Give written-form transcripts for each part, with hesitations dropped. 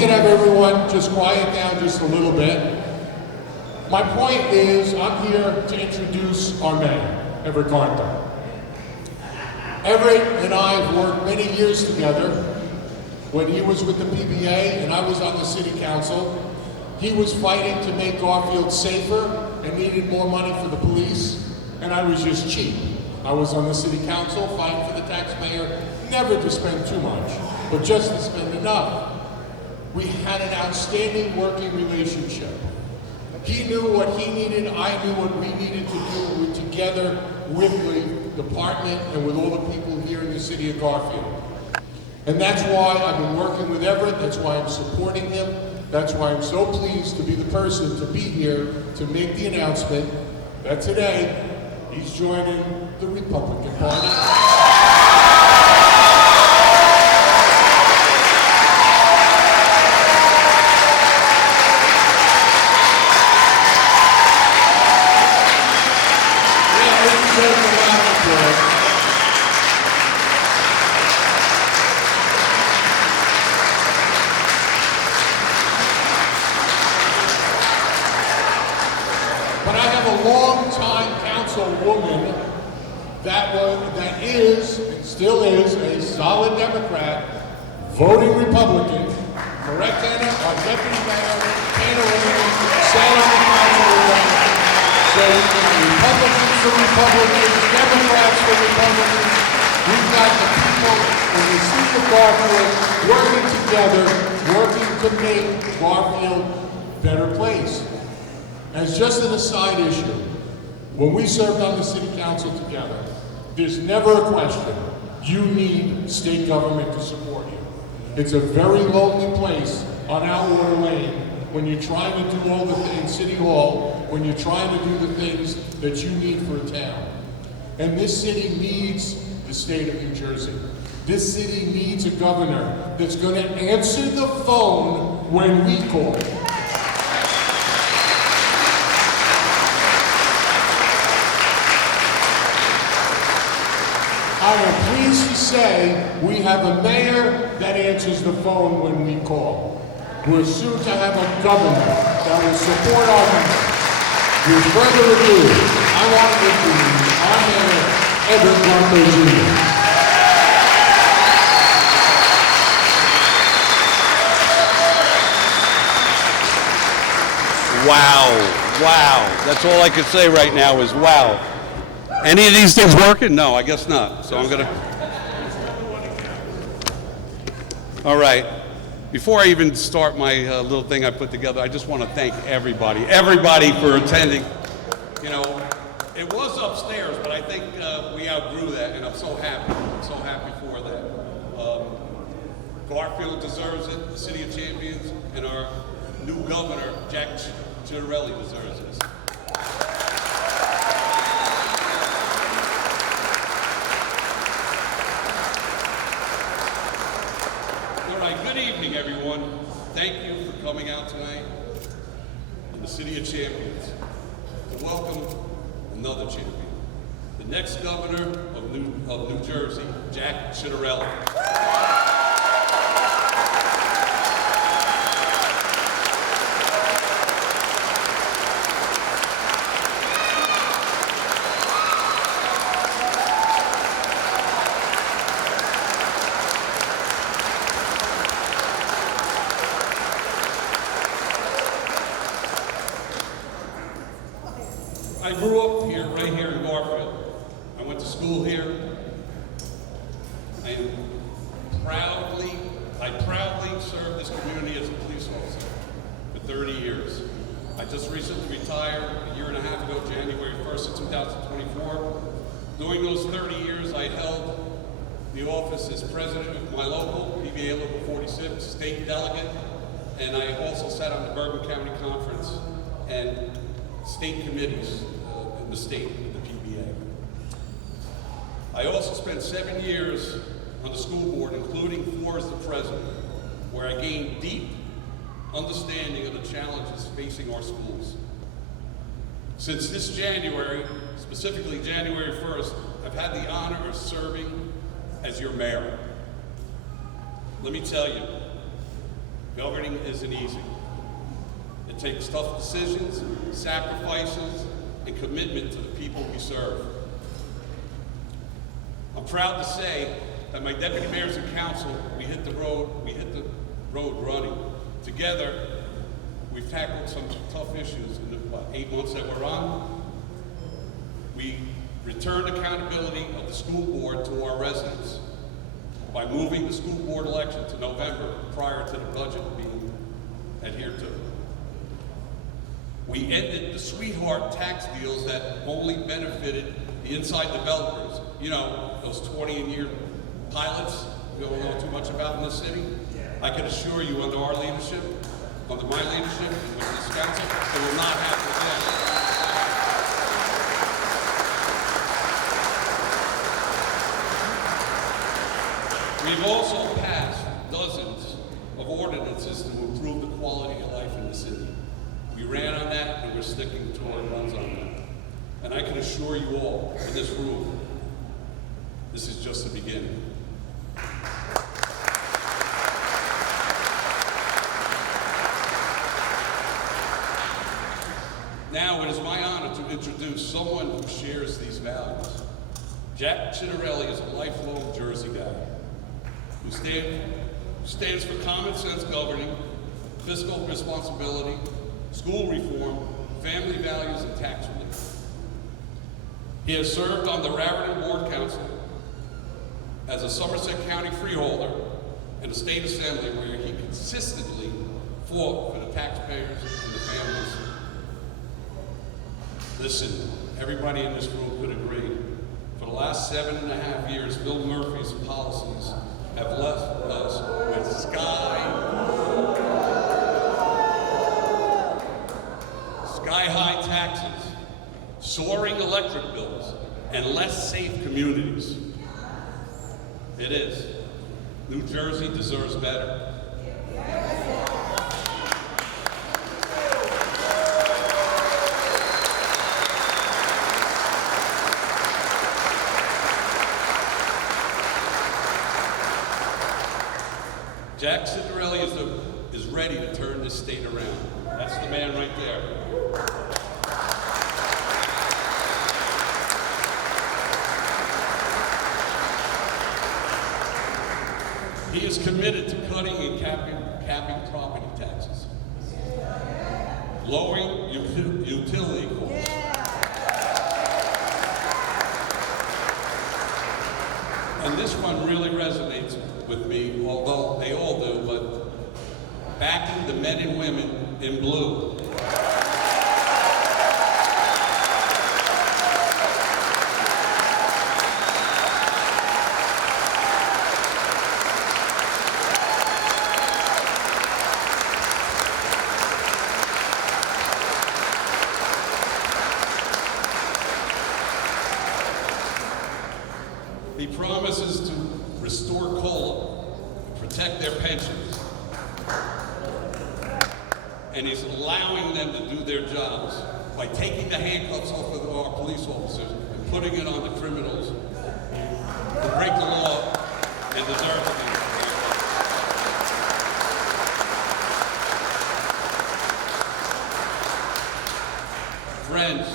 we can have everyone just quiet down just a little bit. My point is, I'm here to introduce our mayor, Everett Garfield. Everett and I have worked many years together. When he was with the PBA and I was on the city council, he was fighting to make Garfield safer and needed more money for the police, and I was just cheap. I was on the city council fighting for the taxpayer, never to spend too much, but just to spend enough. We had an outstanding working relationship. He knew what he needed, I knew what we needed to do. We're together with the department and with all the people here in the city of Garfield. And that's why I've been working with Everett, that's why I'm supporting him, that's why I'm so pleased to be the person to be here to make the announcement that today he's joining the Republican Party. But I have a long-time councilwoman that is, and still is, a solid Democrat, voting Republican. Correct, Anna? Our deputy mayor, Anna Raymond, sat on the council with us. So we got Republicans for Republicans, Democrats for Republicans. We've got the people in the city of Garfield working together, working to make Garfield a better place. As just an aside issue, when we served on the city council together, there's never a question. You need state government to support you. It's a very lonely place on Outwater Lane when you're trying to do all the things, City Hall, when you're trying to do the things that you need for a town. And this city needs the state of New Jersey. This city needs a governor that's going to answer the phone when we call. I am pleased to say we have a mayor that answers the phone when we call. We're soon to have a governor that will support our members. With further ado, I want to introduce our mayor, Everett Garfield Jr. Wow. That's all I can say right now is wow. Any of these things working? No, I guess not. So I'm gonna. All right. Before I even start my little thing I put together, I just want to thank everybody for attending. You know, it was upstairs, but I think we outgrew that, and I'm so happy. I'm so happy for that. Garfield deserves it, the City of Champions, and our new governor, Jack Ciattarelli, deserves this. Good evening, everyone. Thank you for coming out tonight in the City of Champions to welcome another champion, the next governor of New Jersey, Jack Ciattarelli. I grew up here, right here in Garfield. I went to school here. I proudly served this community as a police officer for 30 years. I just recently retired a year and a half ago, January 1st of 2024. During those 30 years, I held the office as president of my local, PBA Local 46, state delegate, and I also sat on the Bourbon County Conference and state committees in the state of the PBA. I also spent 7 years on the school board, including 4 as the president, where I gained deep understanding of the challenges facing our schools. Since this January, specifically January 1st, I've had the honor of serving as your mayor. Let me tell you, Governing isn't easy. It takes tough decisions, sacrifices, and commitment to the people we serve. I'm proud to say that my deputy mayors and council, we hit the road running. Together, we've tackled some tough issues in the 8 months that we're on. We returned accountability of the school board to our residents by moving the school board election to November prior to the budget being adhered to. We ended the sweetheart tax deals that only benefited the inside developers. You know, those 20-year pilots we don't know too much about in this city. I can assure you under our leadership, under my leadership, and with this council, it will not happen again. We've also passed dozens of ordinances to improve the quality of life in the city. We ran on that, and we're sticking to our guns on that. And I can assure you all in this room, this is just the beginning. Now it is my honor to introduce someone who shares these values. Jack Ciattarelli is a lifelong Jersey guy who stands for common sense governing, fiscal responsibility, school reform, family values, and tax relief. He has served on the Raritan Board Council, as a Somerset County freeholder, and a state assembly where he consistently fought for the taxpayers and the families. Listen, everybody in this room could agree. For the last 7.5 years, Bill Murphy's policies have left us with sky-high taxes, soaring electric bills, and less safe communities. It is. New Jersey deserves better. Jack Ciattarelli is ready to turn this state around. That's the man right there. He is committed to cutting and capping property taxes, lowering utility costs, and this one really resonates with me, although they all do, but backing the men and women in blue. He promises to restore COLA, protect their pensions, and he's allowing them to do their jobs by taking the handcuffs off of our police officers and putting it on the criminals who break the law and deserve to be. Friends,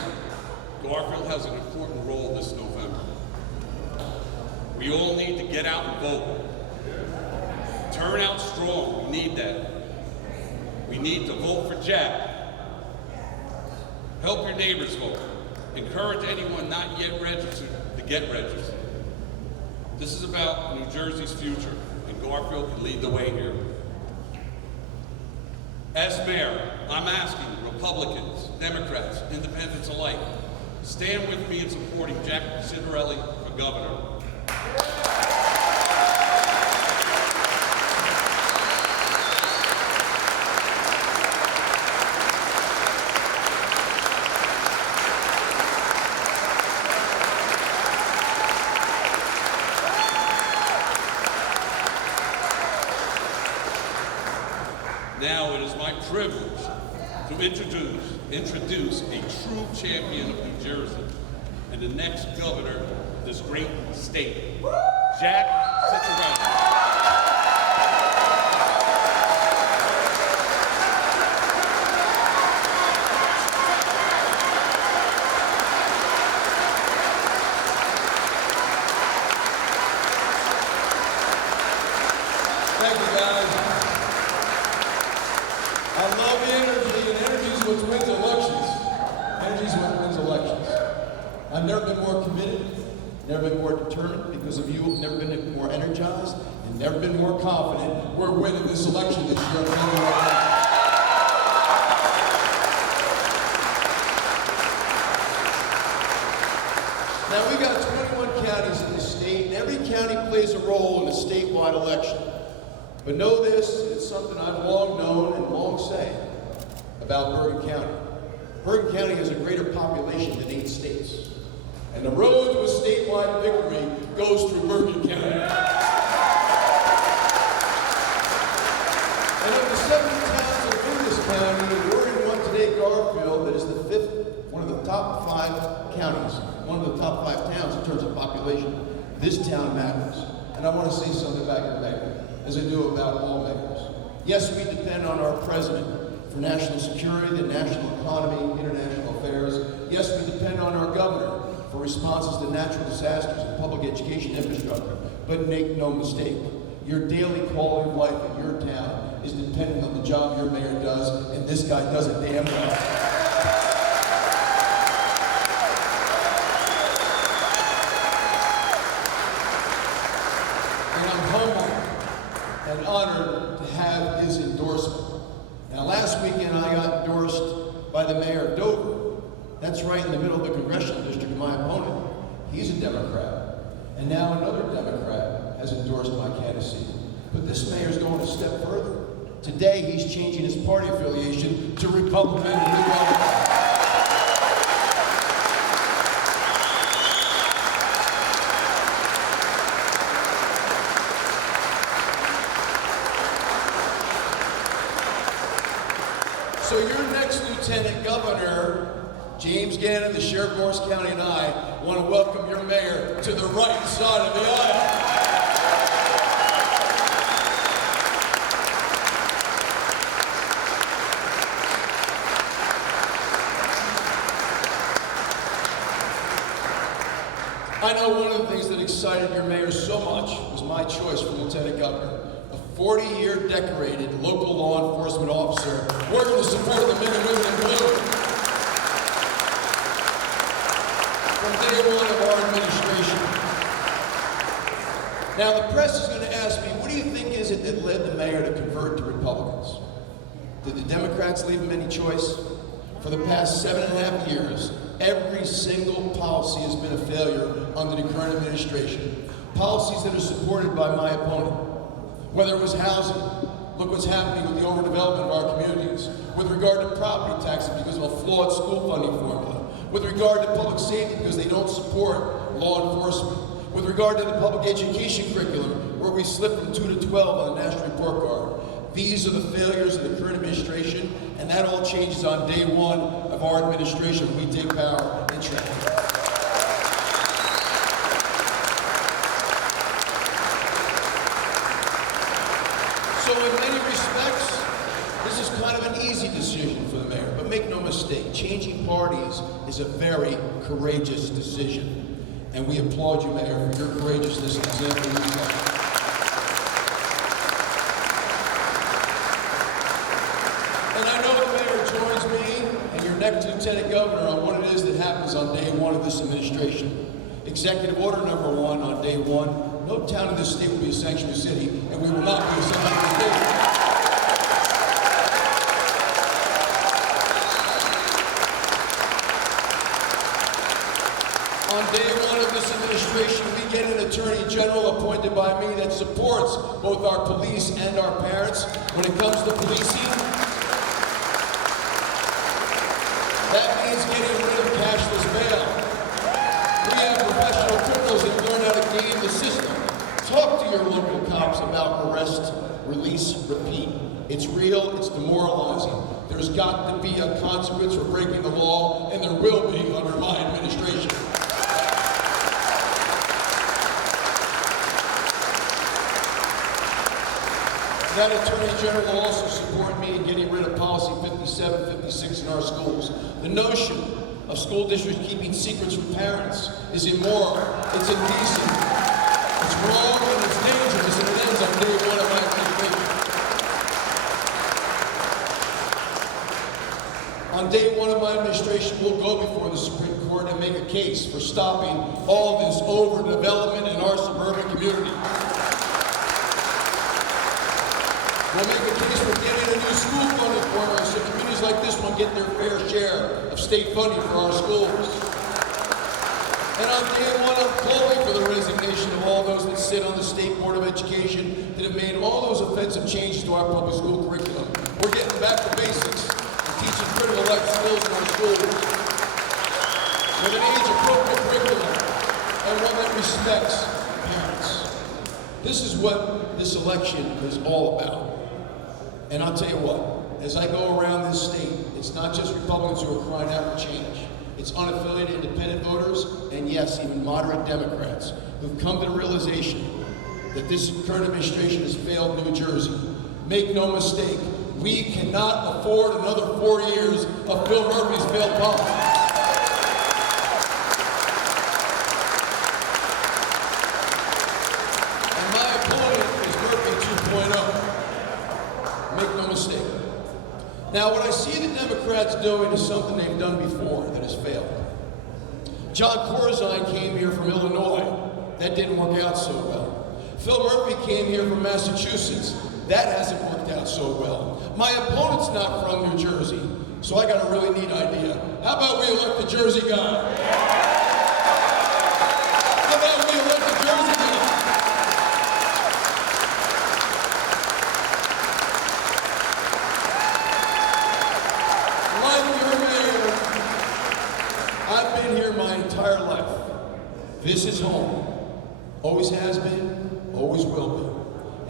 Garfield has an important role this November. We all need to get out and vote. Turn out strong, we need that. We need to vote for Jack. Help your neighbors vote. Encourage anyone not yet registered to get registered. This is about New Jersey's future, and Garfield can lead the way here. As mayor, I'm asking Republicans, Democrats, Independents alike, stand with me in supporting Jack Ciattarelli for governor. Now it is my privilege to introduce a true champion of New Jersey and the next governor of this great state, Jack Ciattarelli. I've never been more committed, never been more determined because of you, never been more energized, and never been more confident we're winning this election this year. Now, we've got 21 counties in the state, and every county plays a role in a statewide election. But know this, it's something I've long known and long said about Bergen County. Bergen County has a greater population than 8 states. And the road to a statewide victory goes through Bergen County. And of the 7 towns that are in this county, we're in one today, Garfield, that is the 5th, one of the top 5 counties, one of the top 5 towns in terms of population. This town matters. And I want to say something about your mayor, as I do about all mayors. Yes, we depend on our president for national security, the national economy, international affairs. Yes, we depend on our governor for responses to natural disasters and public education infrastructure. But make no mistake, your daily quality of life in your town is dependent on the job your mayor does, and this guy does it damn well. And I'm humbled and honored to have his endorsement. Now, last weekend I got endorsed by the mayor of Dover. That's right in the middle of the congressional district of my opponent. He's a Democrat. And now another Democrat has endorsed my candidacy. But this mayor's going a step further. Today, he's changing his party affiliation to Republican Jack. So your next Lieutenant Governor, James Gannon, the Sheriff of Morris County, and I want to welcome your mayor to the right side of the aisle. I know one of the things that excited your mayor so much was my choice for Lieutenant Governor. A 40-year decorated local law enforcement officer working to support the men and women in blue. From day one of our administration. Now the press is going to ask me, what do you think is it that led the mayor to convert to Republicans? Did the Democrats leave him any choice? For the past 7.5 years, every single policy has been a failure under the current administration. Policies that are supported by my opponent. Whether it was housing, look what's happening with the overdevelopment of our communities. With regard to property taxes because of a flawed school funding formula. With regard to public safety because they don't support law enforcement. With regard to the public education curriculum where we slipped from 2 to 12 on the National Report Card. These are the failures of the current administration, and that all changes on day one of our administration when we take power in Trenton. So in many respects, this is kind of an easy decision for the mayor, but make no mistake, changing parties is a very courageous decision. And we applaud you, Mayor, for your courageousness and example. And I know the mayor joins me and your next Lieutenant Governor on what it is that happens on day one of this administration. Executive Order number 1 on day 1. No town in this state will be a sanctuary city, and we will not be a sanctuary city. On day 1 of this administration, we get an Attorney General appointed by me that supports both our police and our parents when it comes to policing. That means getting rid of cashless bail. We have professional criminals that learn how to game the system. Talk to your local cops about arrest, release, repeat. It's real, it's demoralizing. There's got to be a consequence for breaking the law, and there will be under my administration. That Attorney General will also support me in getting rid of policy 5756 in our schools. The notion of school districts keeping secrets from parents is immoral, it's indecent, it's wrong, and it's dangerous, and it ends on day 1 of my administration. On day one of my administration, we'll go before the Supreme Court and make a case for stopping all this overdevelopment in our suburban community. We'll make a case for getting a new school funding formula so communities like this one get their fair share of state funding for our schools. And on day one, I'm calling for the resignation of all those that sit on the State Board of Education that have made all those offensive changes to our public school curriculum. We're getting back to basics and teaching critical life skills in our schools with an age-appropriate curriculum and one that respects parents. This is what this election is all about. And I'll tell you what, as I go around this state, it's not just Republicans who are crying out for change. It's unaffiliated independent voters, and yes, even moderate Democrats, who've come to the realization that this current administration has failed New Jersey. Make no mistake, we cannot afford another 4 years of Phil Murphy's failed policy. And my opponent is Murphy 2.0. Make no mistake. Now, what I see the Democrats doing is something they've done before that has failed. John Corzine came here from Illinois. That didn't work out so well. Phil Murphy came here from Massachusetts. That hasn't worked out so well. My opponent's not from New Jersey, so I got a really neat idea. How about we elect the Jersey guy? How about we elect the Jersey guy? I've been here my entire life. This is home. Always has been, always will be.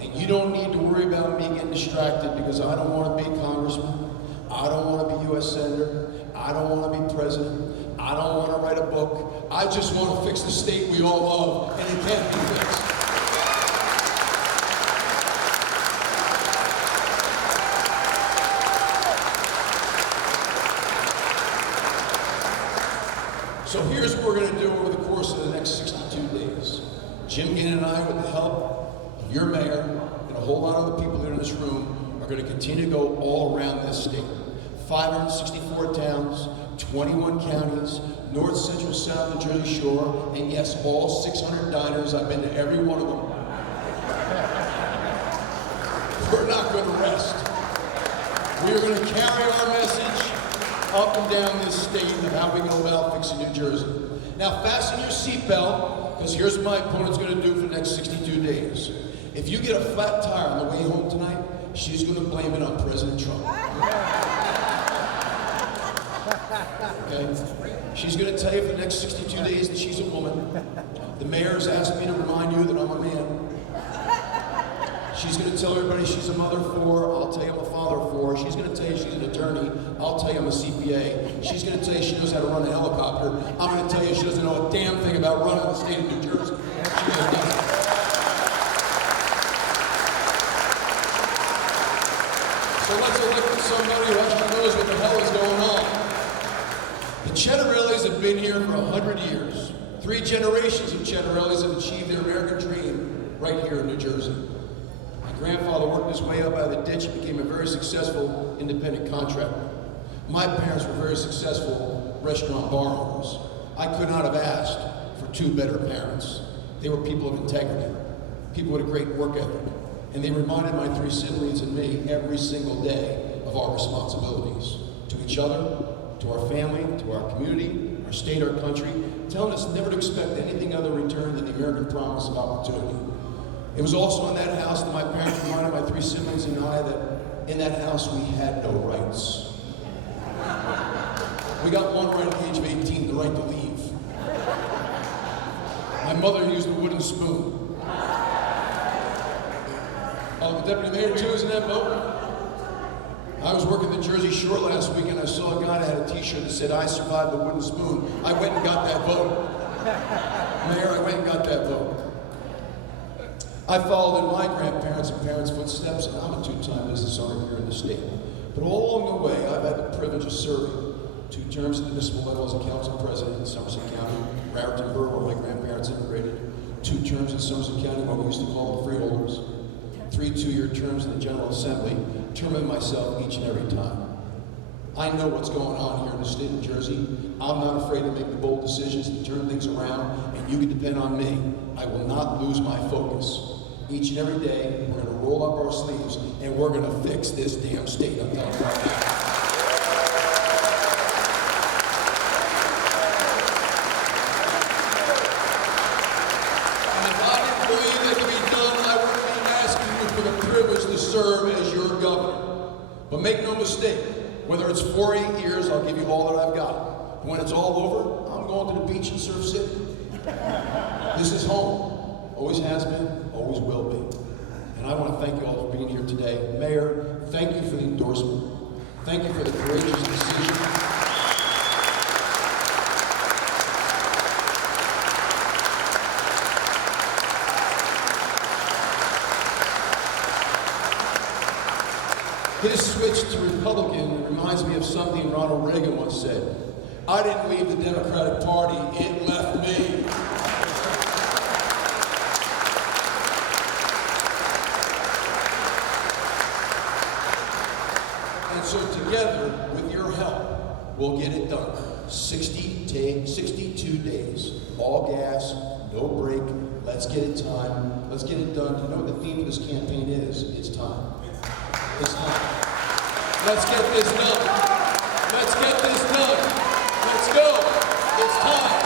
And you don't need to worry about me getting distracted because I don't want to be a congressman. I don't want to be U.S. Senator. I don't want to be president. I don't want to write a book. I just want to fix the state we all love, and it can't be fixed. So here's what we're going to do over the course of the next 62 days. Jim Gannon and I, with the help of your mayor and a whole lot of the people that are in this room, are going to continue to go all around this state. 564 towns, 21 counties, north, central, south, and Jersey Shore, and yes, all 600 diners. I've been to every one of them. We're not going to rest. We are going to carry our message up and down this state of how we go about fixing New Jersey. Now fasten your seatbelt, because here's what my opponent's going to do for the next 62 days. If you get a flat tire on the way home tonight, she's going to blame it on President Trump. Okay? She's going to tell you for the next 62 days that she's a woman. The mayor's asked me to remind you that I'm a man. She's going to tell everybody she's a mother for. I'll tell you I'm a father for. She's going to tell you she's an attorney. I'll tell you I'm a CPA. She's going to tell you she knows how to run a helicopter. I'm going to tell you she doesn't know a damn thing about running the state of New Jersey. She knows nothing. So let's elect somebody who actually knows what the hell is going on. The Ciattarellis have been here for 100 years. 3 generations of Ciattarellis have achieved their American dream right here in New Jersey. My grandfather worked his way up out of the ditch and became a very successful independent contractor. My parents were very successful restaurant bar owners. I could not have asked for 2 better parents. They were people of integrity, people with a great work ethic, and they reminded my 3 siblings and me every single day of our responsibilities to each other, to our family, to our community, our state, our country, telling us never to expect anything other in return than the American promise of opportunity. It was also in that house that my parents reminded my 3 siblings and I that in that house we had no rights. We got one right at the age of 18, the right to leave. My mother used a wooden spoon. Oh, the deputy mayor too is in that vote? I was working the Jersey Shore last week and I saw a guy that had a t-shirt that said, "I survived the wooden spoon." I went and got that vote. Mayor, I went and got that vote. I followed in my grandparents' and parents' footsteps, and I'm a 2-time business owner here in the state. But all along the way, I've had the privilege of serving 2 terms at the municipal level as a council president in Somerset County, Raritan Borough, where my grandparents immigrated, 2 terms in Somerset County, what we used to call them freeholders, 3 2-year terms in the General Assembly, terming myself each and every time. I know what's going on here in the state of Jersey. I'm not afraid to make the bold decisions to turn things around, and you can depend on me. I will not lose my focus. Each and every day, we're going to roll up our sleeves, and we're going to fix this damn state. I'm telling you right now. And if I didn't believe it to be done, I wouldn't be asking you for the privilege to serve as your governor. But make no mistake, whether it's 4 or 8 years, I'll give you all that I've got. When it's all over, I'm going to the beach in Surf City. This is home. Always has been, always will be. And I want to thank you all for being here today. Mayor, thank you for the endorsement. Thank you for the courageous decision. This switch to Republican reminds me of something Ronald Reagan once said. I didn't leave the Democratic Party, it left me. And so together, with your help, we'll get it done. 62 days, all gas, no break. Let's get it done. Let's get it done. You know what the theme of this campaign is? It's time. It's time. Let's get this done. Let's get this done. Let's go. It's time.